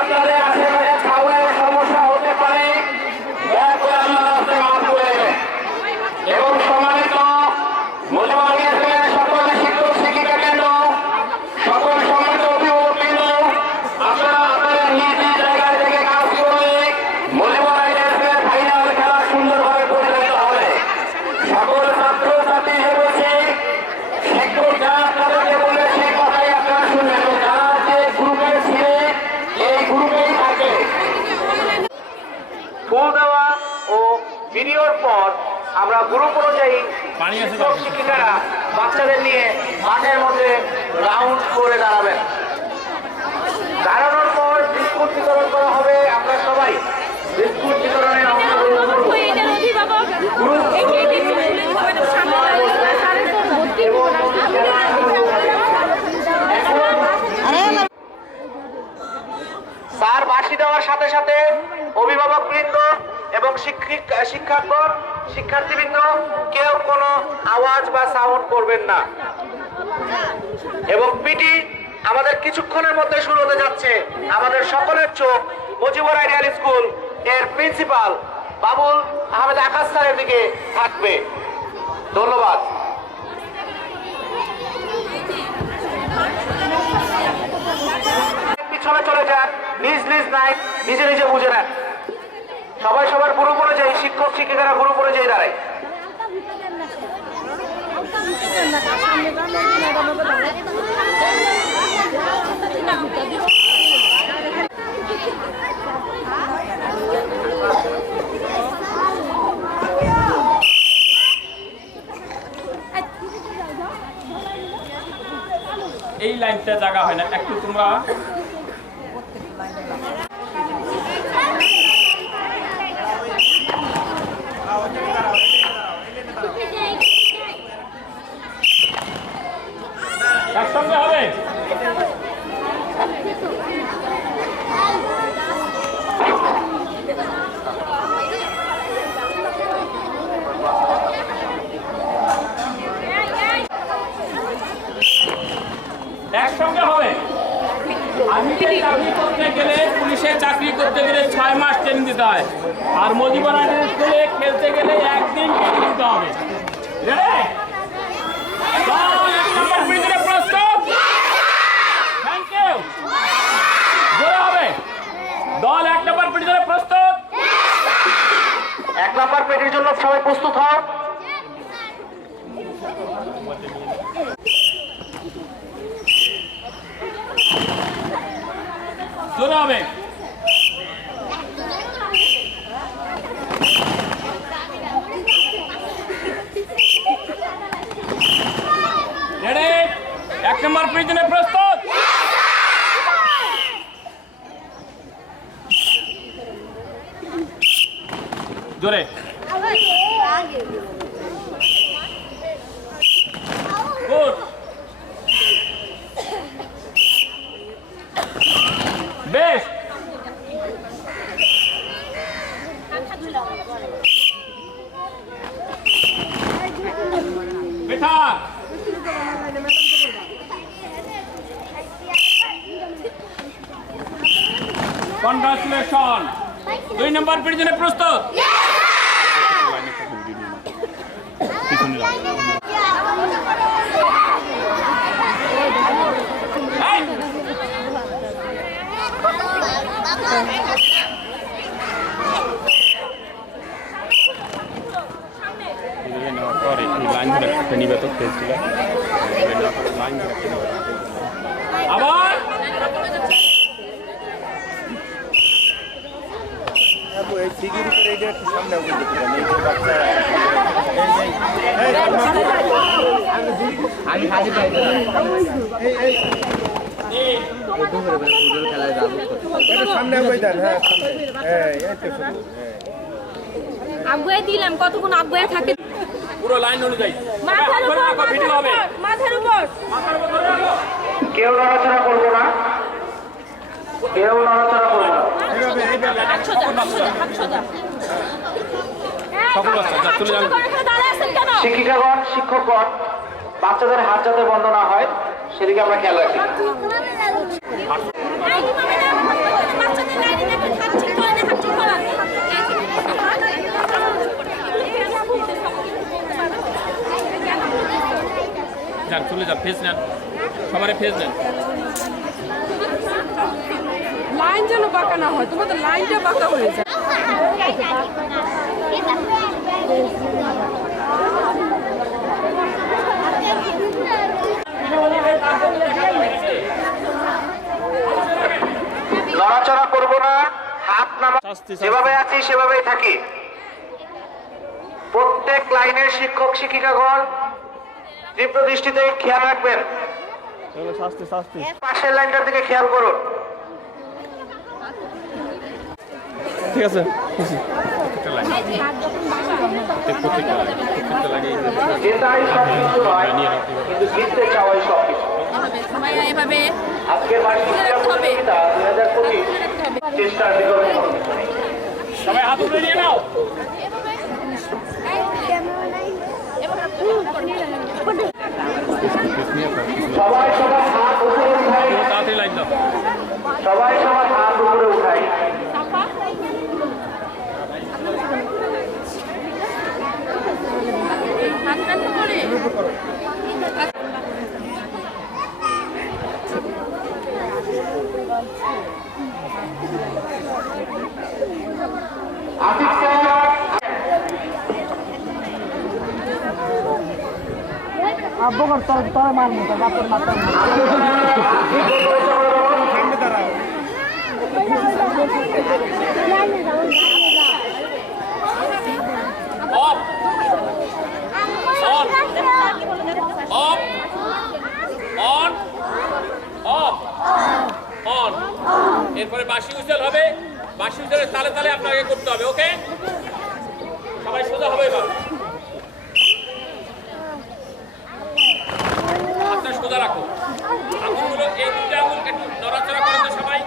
আপনাদের আশেপাশে ছাউলের সমস্যা হতে পারে, দয়া করে আল্লাহর রাস্তায় মাফ করে দেবেন। এবং সম্মানিত মুসলমান সকল শিক্ষক শিক্ষিকাবৃন্দ, সকল সম্মানিত অভিভাবকবৃন্দ, আপনারা আপনাদের নিজ নিজ জায়গা থেকে কাজ করে মুজিবুর রহমান ফাইনাল খেলা সুন্দরভাবে পরিচালিত হবে। সকল ছাত্র ছাত্রী বলছি, শিক্ষক যারা আপনাদেরকে বলে সেই কথাই আপনারা শুনবেন। যারা যে গ্রুপে ছিলেন এই গ্রুপেই থাকে। ফুল দেওয়া ও ভিডিওর পর আমরা গ্রুপ অনুযায়ী শিক্ষক শিক্ষিকারা বাচ্চাদের নিয়ে মাঠের মধ্যে রাউন্ড করে দাঁড়াবেন। দাঁড়ানোর পর বিস্কুট বিতরণ করা হবে। আমরা সবাই বিস্কুট বিতরণে অংশগ্রহণ করব। স্যার বাঁশি দেওয়ার সাথে সাথে অভিভাবকবৃন্দ এবং শিক্ষার্থীগণ, শিক্ষার্থীবৃন্দ কেউ কোনো আওয়াজ বা সাউন্ড করবেন না। এবং পিটি আমাদের কিছুক্ষণের মধ্যে শুরু হতে যাচ্ছে। আমাদের সকলের চোখ মুজিবুর আইডিয়াল স্কুল এর প্রিন্সিপাল বাবুল আহমেদ আকাশ স্যারের দিকে থাকবে। ধন্যবাদ। পিছনে চলে যান, নিজ নিজ নাই নিজে নিজে বুঝে নেন। সবাই সবার গ্রুপ অনুযায়ী, শিক্ষক শিক্ষিকারা গ্রুপ অনুযায়ী দাঁড়ায়। এই লাইনটা জায়গা হয় না, একটু তোমরা একসঙ্গে হবে। একসঙ্গে হবে। আর্মিতে চাকরি করতে গেলে, পুলিশে চাকরি করতে গেলে 6 মাস ট্রেনিং দিতে হয়। আর মুজিবুর রহমান স্কুলে খেলতে গেলে একদিন ট্রেনিং দিতে হবে। দল 1 নম্বর পিটিশনে প্রস্তুত। 1 নম্বর পেটির জন্য সবাই প্রস্তুত হও। শুরু হবে। রেডি? 1 নম্বর পিটিশনে প্রস্তুত। জোরে গুড, বেশ। বেটা কনগ্রাচুলেশন। 2 নম্বর পিটিশনে প্রস্তুত। আবার আগুয়ে দিলাম, কতক্ষণ আগুয়ে থাকে। পুরো লাইন অনুযায়ী মাথার উপর, মাথার উপর। কেউ নড়াচড়া করবো না, কেউ নড়াচড়া করবো না। শিক্ষিকাগণ, শিক্ষকগণ, বাচ্চাদের হাত যাতে বন্ধ না হয় সেদিকে আমরা খেয়াল রাখি। ফেস নেন, সবারই ফেস নেন। লাইন যেন বাঁকা না হয়, তোমাদের লাইনটা বাঁকা হয়ে যায়। নড়াচড়া করবো না, হাত নামা, শাস্তি। যেভাবে আছি সেভাবেই থাকি। প্রত্যেক লাইনের শিক্ষক শিক্ষিকাগণ তীব্র দৃষ্টিতে খেয়াল রাখবেন। শাস্তি শাস্তি। পাশের লাইনটার দিকে খেয়াল করুন। ঠিক আছে, জেতাই সবকিছু নয়, কিন্তু জিততে চাওয়াই সবকিছু। সবাই এভাবে আজকের বার্ষিক প্রতিযোগিতা 2025 চেষ্টার বিকল্প কোনো কিছু নেই। সবাই হাত উপরে নিয়ে নাও। সবাই সবার হাত উপরে উঠাই, তাড়াতাড়ি লাইন দাও। সবাই সবার হাত উপরে উঠাই। Afif sir, of of on of on. এরপরে বাঁশি উইসেল হবে, বাঁশি উইসেলের তালে তালে আপনাকে করতে হবে। ওকে, সবাই সোজা হবে। এবার হাতটা সোজা রাখো, আঙুলগুলো এই দুটো আঙুল একটু নড়াচড়া করেন তো সবাই,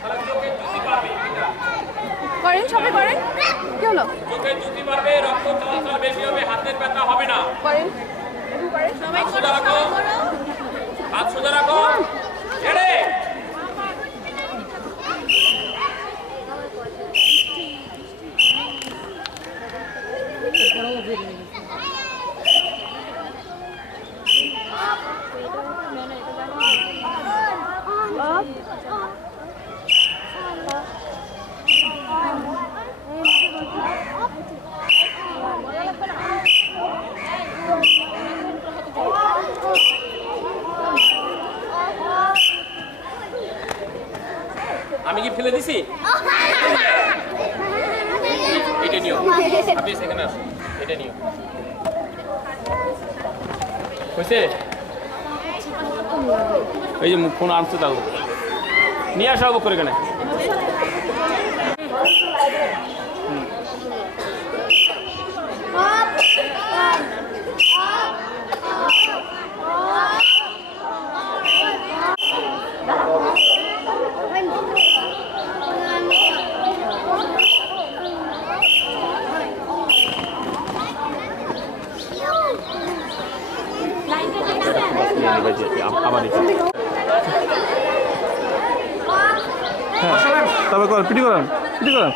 তাহলে চোখে জুতি পারবে। করেন, সবাই করেন। কি হলো? চোখে জুতি পারবে, রক্ত চলাচল বেশি হবে, হাতের ব্যথা হবে না। করেন, সবাই হাত সোজা রাখো, হাত সোজা রাখো। রেডি? আমি কি ফেলে দিছি? এটা নিও, আপনি সেখানে আসুন, এটা নিও। হয়েছে? এই যে ফোন আনতে দাও, নিয়ে আসা করে এখানে। আবার তবে কর, পিটি করান, পিটি করান।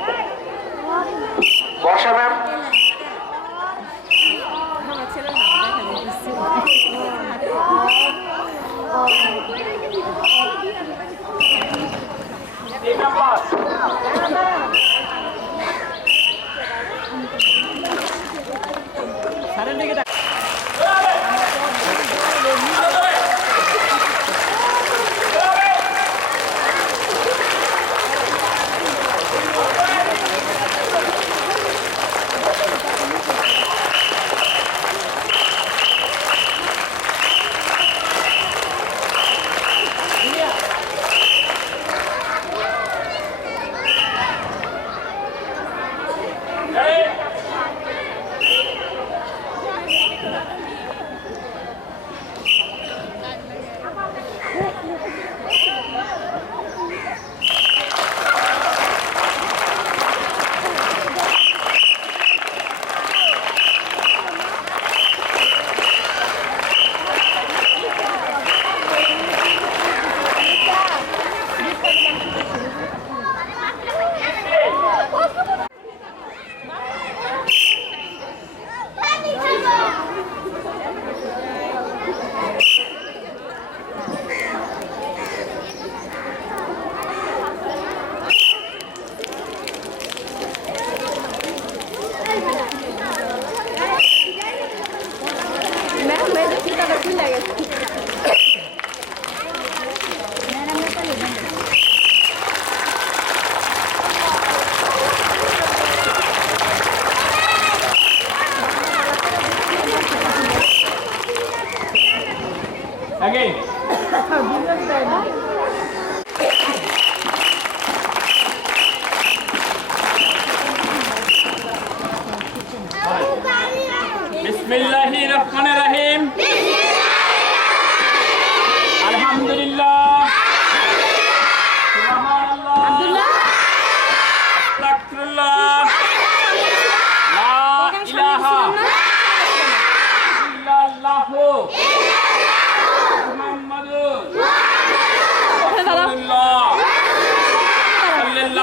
বর্ষা ম্যাম,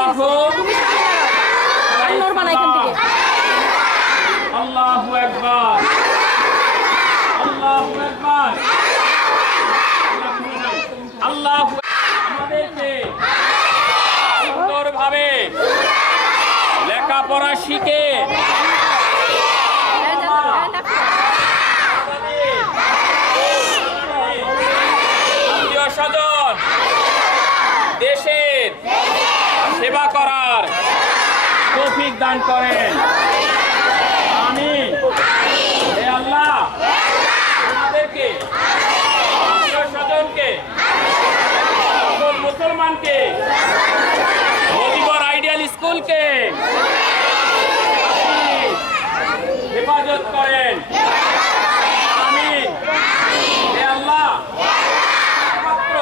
আল্লাহু তুমি সামনে দাঁড়াও। আমি নড়বো না এখান থেকে। আল্লাহু আকবার, আল্লাহু আকবার, আল্লাহু আমাদেরকে সুন্দরভাবে লেখাপড়া শিখে আত্মীয় স্বজন দেশের সেবা করার তৌফিক দান করেন। আমিন। হে আল্লাহ, আমাদেরকে আত্মীয় স্বজনকে সকল মুসলমানকে মজিবর আইডিয়াল স্কুলকে আপনি হেফাজত করেন। আমিন। হে আল্লাহ, মাত্র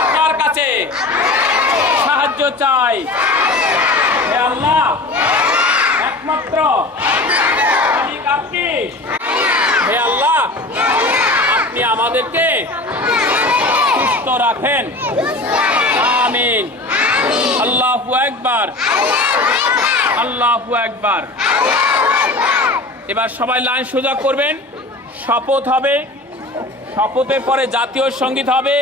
আপনার কাছে সাহায্য চাই। হে আল্লাহ, একমাত্র মালিক আপনি। হে আল্লাহ, আপনি আমাদেরকে সুস্থ রাখেন। আমিন। আল্লাহু আকবার, আল্লাহু আকবার। এবার সবাই লাইন সোজা করবেন। শপথ হবে, শপথের পরে জাতীয় সঙ্গীত হবে।